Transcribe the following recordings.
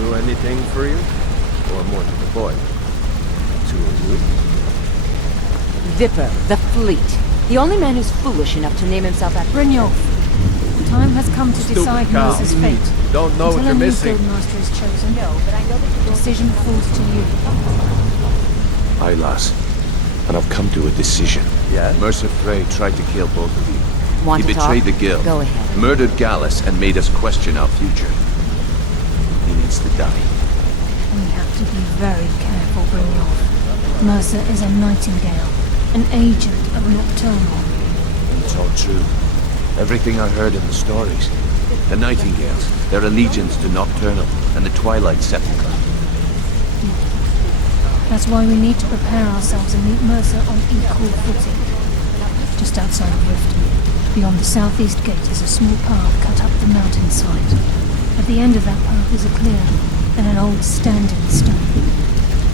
do anything for you? Or more to the point? Two of you? Viper, the fleet. The only man who's foolish enough to name himself after Brynjolf, the time has come to Stupid decide cow. Mercer's fate. Don't know what Until you're a new missing. guildmaster is chosen, No, but I know that the decision falls to you. Aye, lass. And I've come to a decision. Yeah? Mercer Frey tried to kill both of you. Want He to betrayed talk? the guild, Go ahead. murdered Gallus, and made us question our future. He needs to die. We have to be very careful, Brynjolf. Mercer is a Nightingale, an agent of Nocturnal. It's all true. Everything I heard in the stories. The Nightingales, their allegiance to Nocturnal, and the Twilight Sepulchre. That's why we need to prepare ourselves and meet Mercer on equal footing. Just outside of Riften, beyond the southeast gate, is a small path cut up the mountainside. At the end of that path is a clearing and an old standing stone.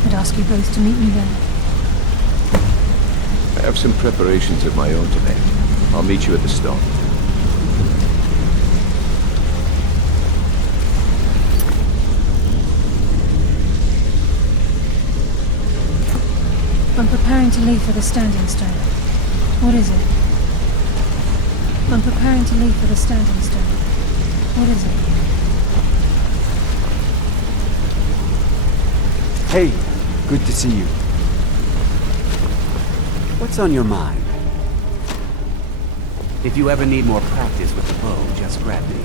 I'd ask you both to meet me there. I have some preparations of my own to make. I'll meet you at the stone. I'm preparing to leave for the standing stone. What is it? I'm preparing to leave for the standing stone. What is it? Hey, good to see you. What's on your mind? If you ever need more practice with the bow, just grab me.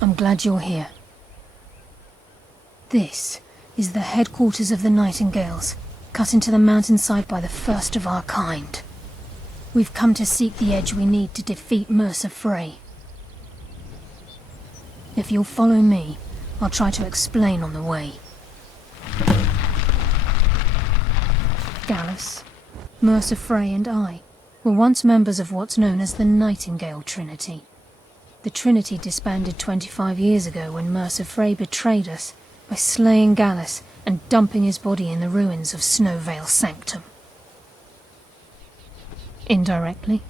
I'm glad you're here. This is the headquarters of the Nightingales, cut into the mountainside by the first of our kind. We've come to seek the edge we need to defeat Mercer Frey. If you'll follow me, I'll try to explain on the way. Gallus, Mercer Frey and I were once members of what's known as the Nightingale Trinity. The Trinity disbanded 25 years ago when Mercer Frey betrayed us by slaying Gallus and dumping his body in the ruins of Snowvale Sanctum. Indirectly,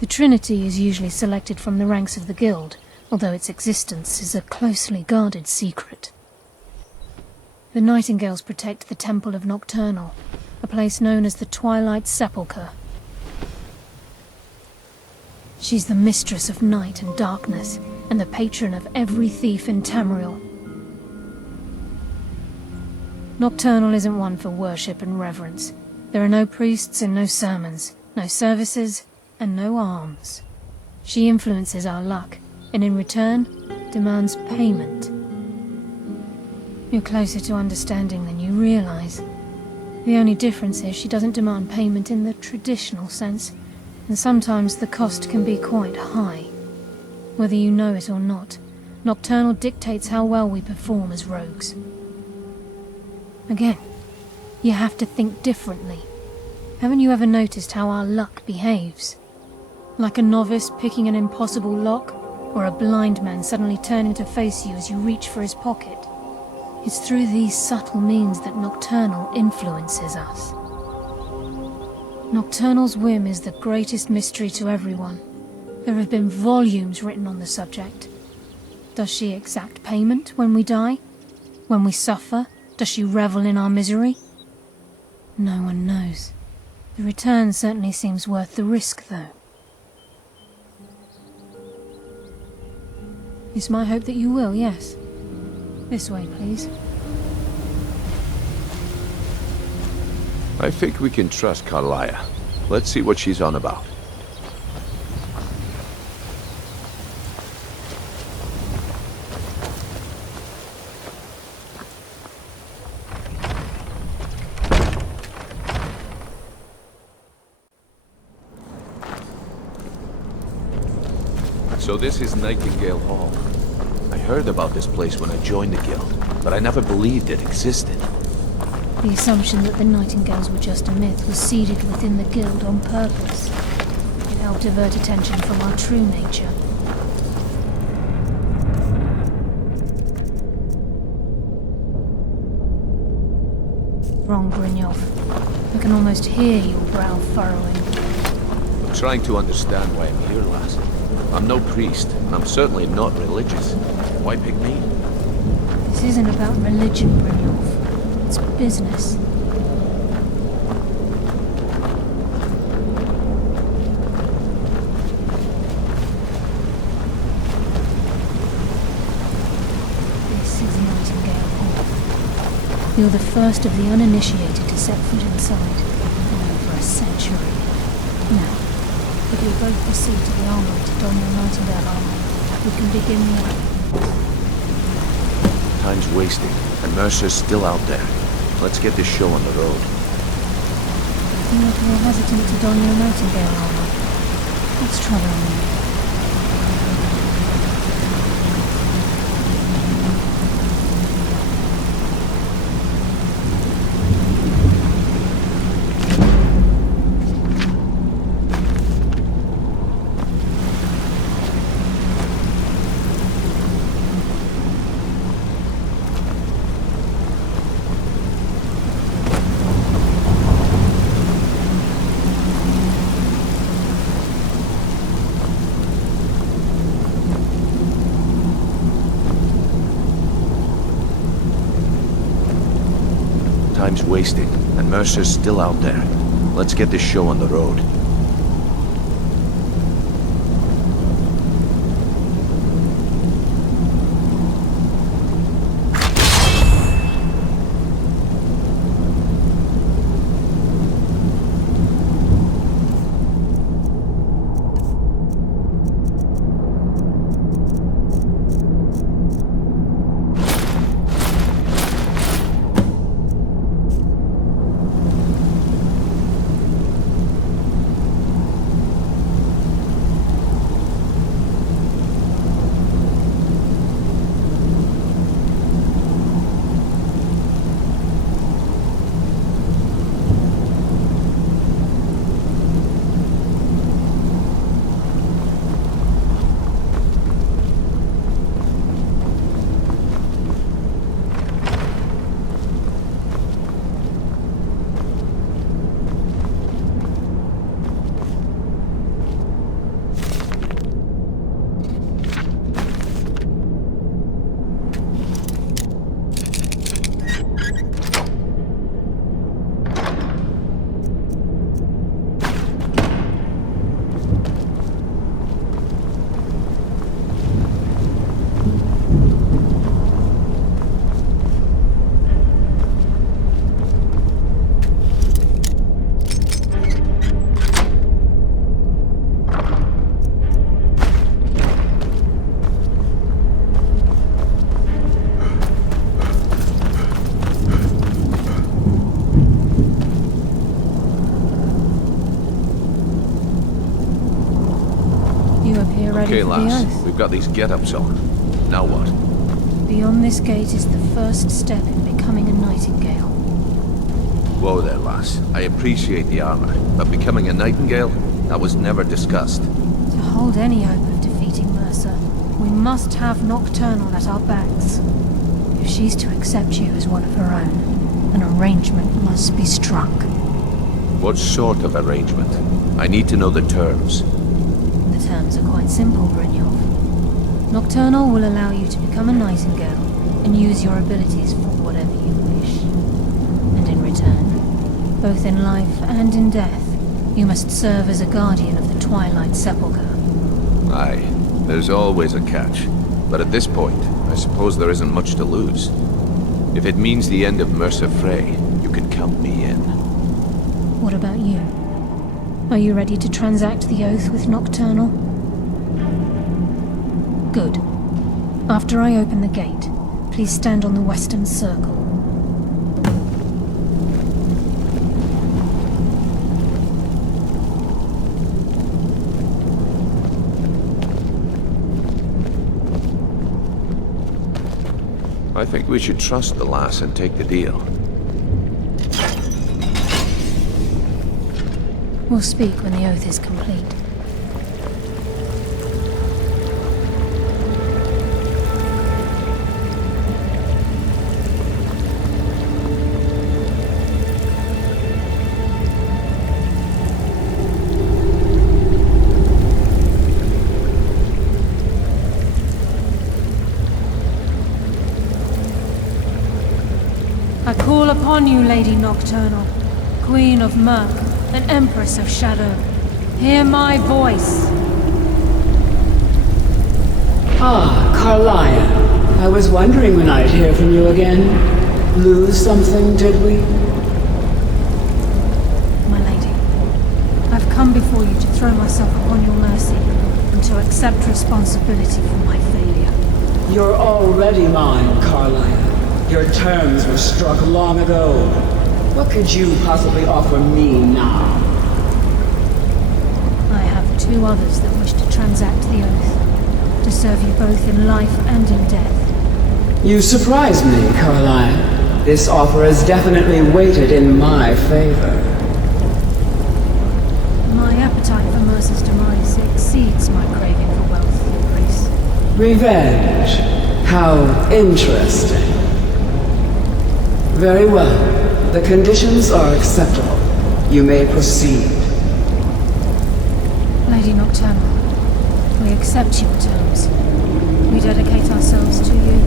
the Trinity is usually selected from the ranks of the Guild, although its existence is a closely guarded secret. The Nightingales protect the Temple of Nocturnal, a place known as the Twilight Sepulchre. She's the mistress of night and darkness, and the patron of every thief in Tamriel. Nocturnal isn't one for worship and reverence. There are no priests and no sermons, no services and no alms. She influences our luck, and in return, demands payment. You're closer to understanding than you realize. The only difference is she doesn't demand payment in the traditional sense, and sometimes the cost can be quite high. Whether you know it or not, Nocturnal dictates how well we perform as rogues. Again, you have to think differently. Haven't you ever noticed how our luck behaves? Like a novice picking an impossible lock, or a blind man suddenly turning to face you as you reach for his pocket. It's through these subtle means that Nocturnal influences us. Nocturnal's whim is the greatest mystery to everyone. There have been volumes written on the subject. Does she exact payment when we die? When we suffer, does she revel in our misery? No one knows. The return certainly seems worth the risk, though. It's my hope that you will, yes. This way, please. I think we can trust Carlia. Let's see what she's on about. So this is Nightingale Hall. I heard about this place when I joined the guild, but I never believed it existed. The assumption that the Nightingales were just a myth was seeded within the guild on purpose. It helped divert attention from our true nature. Wrong, Brynjolf. I can almost hear your brow furrowing. I'm trying to understand why I'm here, lass. I'm no priest, and I'm certainly not religious. Why pick me? This isn't about religion, Brynjolf. It's business. This is Nightingale Hall. You're the first of the uninitiated to set foot inside in over a century. Now, if you'll both proceed to the armory to don your Nightingale armor, we can begin the act. Time's wasting, and Mercer's still out there. Let's get this show on the road. You look more hesitant to don your Nightingale armor. What's troubling you? Time's wasting, and Mercer's still out there. Let's get this show on the road. Okay, lass, we've got these get-ups on. Now what? Beyond this gate is the first step in becoming a Nightingale. Whoa there, lass. I appreciate the armor, but becoming a Nightingale? That was never discussed. To hold any hope of defeating Mercer, we must have Nocturnal at our backs. If she's to accept you as one of her own, an arrangement must be struck. What sort of arrangement? I need to know the terms. The terms are quite simple, Brynjolf. Nocturnal will allow you to become a Nightingale and use your abilities for whatever you wish. And in return, both in life and in death, you must serve as a guardian of the Twilight Sepulchre. Aye, there's always a catch. But at this point, I suppose there isn't much to lose. If it means the end of Mercer Frey, you can count me in. What about you? Are you ready to transact the oath with Nocturnal? Good. After I open the gate, please stand on the western circle. I think we should trust the lass and take the deal. We'll speak when the oath is complete. I call upon you, Lady Nocturnal, Queen of Murk, and Empress of Shadow. Hear my voice. Ah, Carlia. I was wondering when I'd hear from you again. Lose something, did we? My lady, I've come before you to throw myself upon your mercy and to accept responsibility for my failure. You're already mine, Carlia. Your terms were struck long ago. What could you possibly offer me now? I have two others that wish to transact the oath, to serve you both in life and in death. You surprise me, Carlia. This offer is definitely weighted in my favor. My appetite for Mercer's demise exceeds my craving for wealth and grace. Revenge. How interesting. Very well. The conditions are acceptable. You may proceed. Lady Nocturnal, we accept your terms. We dedicate ourselves to you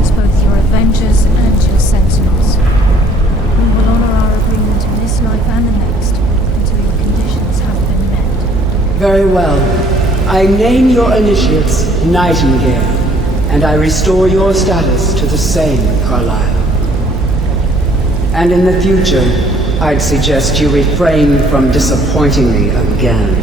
as both your avengers and your sentinels. We will honor our agreement in this life and the next until your conditions have been met. Very well. I name your initiates Nightingale, and I restore your status to the same, Carlisle. And in the future, I'd suggest you refrain from disappointing me again.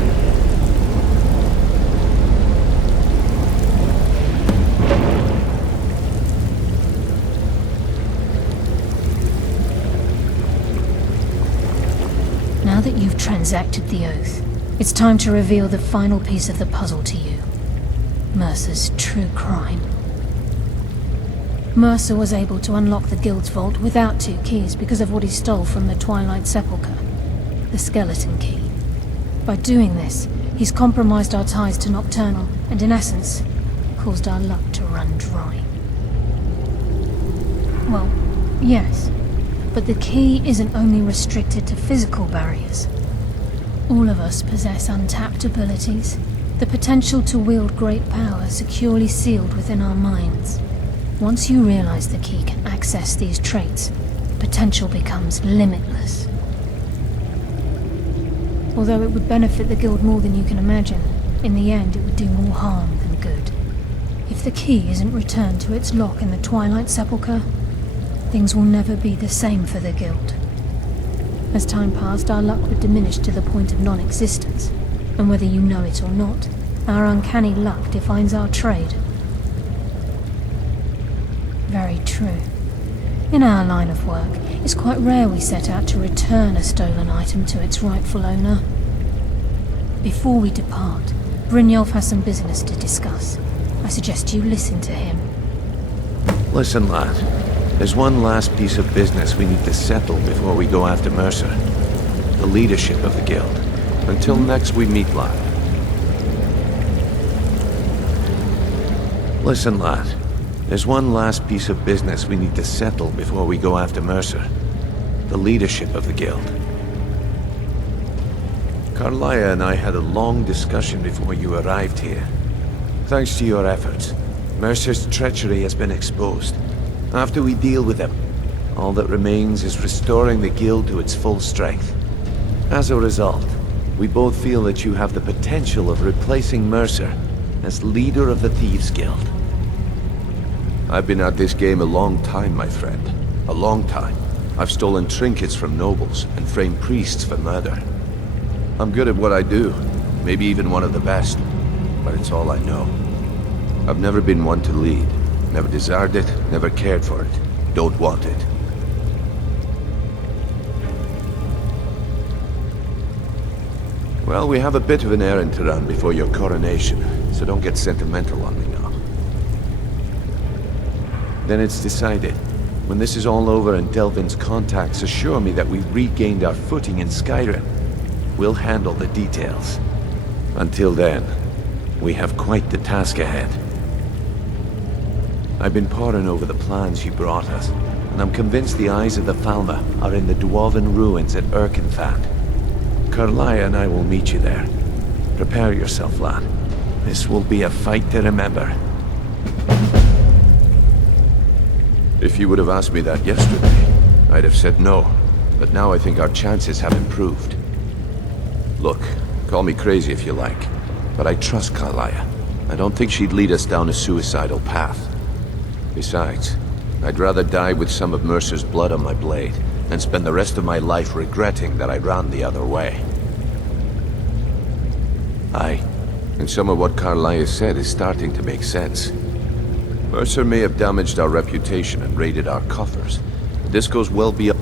Now that you've transacted the oath, it's time to reveal the final piece of the puzzle to you. Mercer's true crime. Mercer was able to unlock the Guild's vault without two keys because of what he stole from the Twilight Sepulchre, the skeleton key. By doing this, he's compromised our ties to Nocturnal and, in essence, caused our luck to run dry. Well, yes, but the key isn't only restricted to physical barriers. All of us possess untapped abilities, the potential to wield great power securely sealed within our minds. Once you realize the key can access these traits, potential becomes limitless. Although it would benefit the Guild more than you can imagine, in the end it would do more harm than good. If the key isn't returned to its lock in the Twilight Sepulchre, things will never be the same for the Guild. As time passed, our luck would diminish to the point of non-existence, and whether you know it or not, our uncanny luck defines our trade. Very true. In our line of work, it's quite rare we set out to return a stolen item to its rightful owner. Before we depart, Brynjolf has some business to discuss. I suggest you listen to him. Listen, lad. There's one last piece of business we need to settle before we go after Mercer. The leadership of the Guild. Until next we meet, lad. Listen, lad. There's one last piece of business we need to settle before we go after Mercer. The leadership of the Guild. Carlia and I had a long discussion before you arrived here. Thanks to your efforts, Mercer's treachery has been exposed. After we deal with him, all that remains is restoring the Guild to its full strength. As a result, we both feel that you have the potential of replacing Mercer as leader of the Thieves' Guild. I've been at this game a long time, my friend. A long time. I've stolen trinkets from nobles and framed priests for murder. I'm good at what I do, maybe even one of the best, but it's all I know. I've never been one to lead. Never desired it, never cared for it. Don't want it. Well, we have a bit of an errand to run before your coronation, so don't get sentimental on me now. Then it's decided. When this is all over and Delvin's contacts assure me that we've regained our footing in Skyrim, we'll handle the details. Until then, we have quite the task ahead. I've been poring over the plans you brought us, and I'm convinced the eyes of the Falmer are in the dwarven ruins at Erkenthand. Karlaya and I will meet you there. Prepare yourself, lad. This will be a fight to remember. If you would have asked me that yesterday, I'd have said no. But now I think our chances have improved. Look, call me crazy if you like, but I trust Karlaya. I don't think she'd lead us down a suicidal path. Besides, I'd rather die with some of Mercer's blood on my blade than spend the rest of my life regretting that I ran the other way. Aye, and some of what Karlaya said is starting to make sense. Mercer may have damaged our reputation and raided our coffers, but this goes well beyond...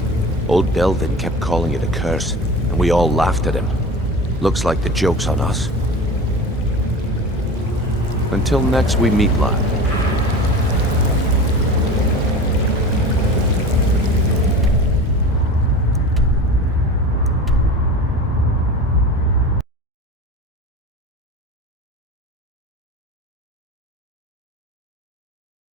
Old Delvin kept calling it a curse, and we all laughed at him. Looks like the joke's on us. Until next we meet, lad.